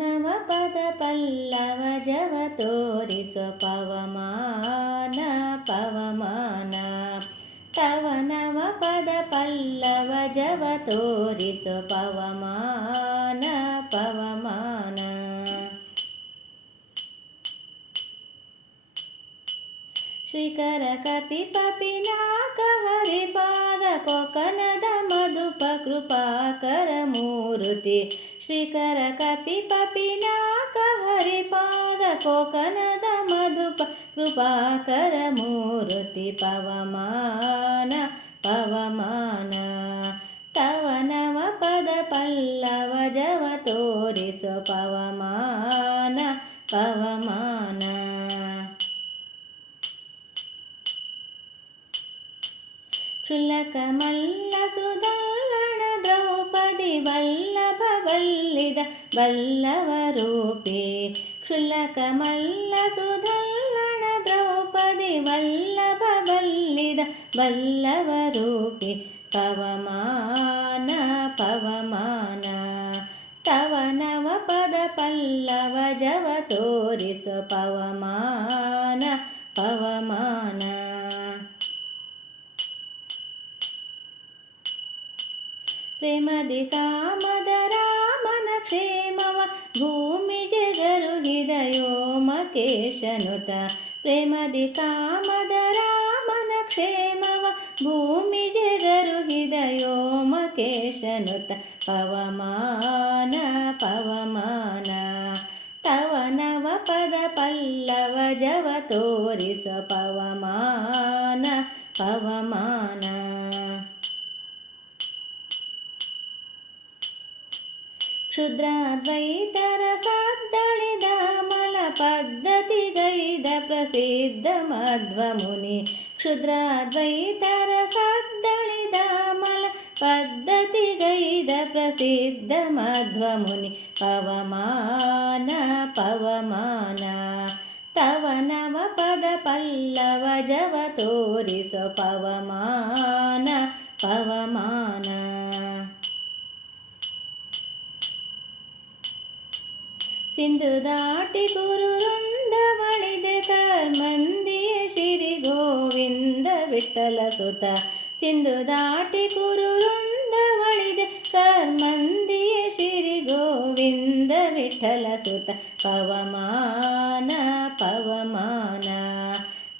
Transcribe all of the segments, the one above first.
ನವ ಪದ ಪಲ್ಲವ ಜವ ತೋರಿಸೋ ಪವಮಾನ ಪವಮಾನ ತವ ನವ ಪದ ಪಲ್ಲವ ಜವ ತೋರಿಸೋ ಪವಮಾನ ಪವಮಾನ ಶ್ರೀಕರ ಕಪಿ ಪಪಿನಾಕ ಹರಿಪಾದ ಕೊಕನದ ಮಧುಪ ಕೃಪಾಕರ ಮೂರುತಿ ಶ್ರೀಕರ ಕಪಿ ಪಪಿನಾಕ ಹರಿಪಾದ ಕೊಕನದ ಮಧುಪ ಕೃಪಾಕರ ಮೂರುತಿ ಪವಮಾನ ಪವಮಾನ ತವ ನವ ಪದ ಪಲ್ಲವ ಜವ ತೋರಿಸೋ ಪವಮಾನ ಪವಮಾನ ಕ್ಷುಲ್ಲಕ ಮಲ್ಲ ಸುದಲ್ಲಣ ದ್ರೌಪದಿ ವಲ್ಲಭ ವಲ್ಲಿದ ವಲ್ಲವ ರೂಪಿ ಕ್ಷುಲ್ಲಕ ಮಲ್ಲ ಸುದಲ್ಲಣ ದ್ರೌಪದಿ ವಲ್ಲಭ ವಲ್ಲಿದ ವಲ್ಲವ ರೂಪಿ ಪವಮಾನ ಪವಮಾನ ತವ ನವ ಪದ ಪಲ್ಲವ ಜವ ತೋರಿಸ ಪವಮಾನ ಪವಮಾನ ಪ್ರೇಮದಿ ಕಾಮದ क्षेमव भूमिज गरुहिदयो मकेशनुत। प्रेमदि कामद रामनक्षेमव भूमिज गरुहिदयोम केशनुत पवमान पवमान। तव नव पद पल्लव जवतोस पवमान पवमान। ಪವಮಾನ ಪವಮಾನ ಕ್ಷುದ್ರಾದ್ವೈತರ ಸದ್ದಳಿದ ಮಲ ಪದ್ಧತಿಗೈದ ಪ್ರಸಿದ್ಧ ಮಧ್ವಮುನಿ ಕ್ಷುದ್ರಾದ್ವೈತರ ಸದ್ದಳಿದ ಮಲ ಪದ್ಧತಿಗೈದ ಪ್ರಸಿದ್ಧ ಮಧ್ವಮುನಿ ಪವಮಾನ ಪವಮಾನ ತವ ನವ ಪದ ಪಲ್ಲವ ಜವ ತೋರಿಸೋ ಸಿಂಧು ದಾಟಿ ಗುರು ವೃಂದವಳಿದೆ ಕರ್ಮಂದಿಯ ಶ್ರೀ ಗೋವಿಂದ ವಿಠಲ ಸುತ ಸಿಂಧು ದಾಟಿ ಗುರು ವೃಂದವಳಿದೆ ಕರ್ಮಂದಿಯ ಶ್ರೀ ಗೋವಿಂದ ವಿಠಲ ಸುತ ಪವಮಾನ ಪವಮಾನ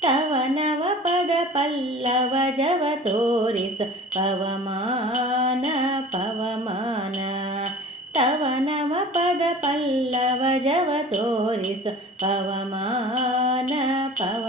ತವ ನವ ಪದ ಪಲ್ಲವ ಜವ ತೋರಿಸ ಪವಮಾನ ಪವಮಾನ ಪದ ಪಲ್ಲವ ಜವ ತೋರಿಸ ಪವಮಾನ ಪವ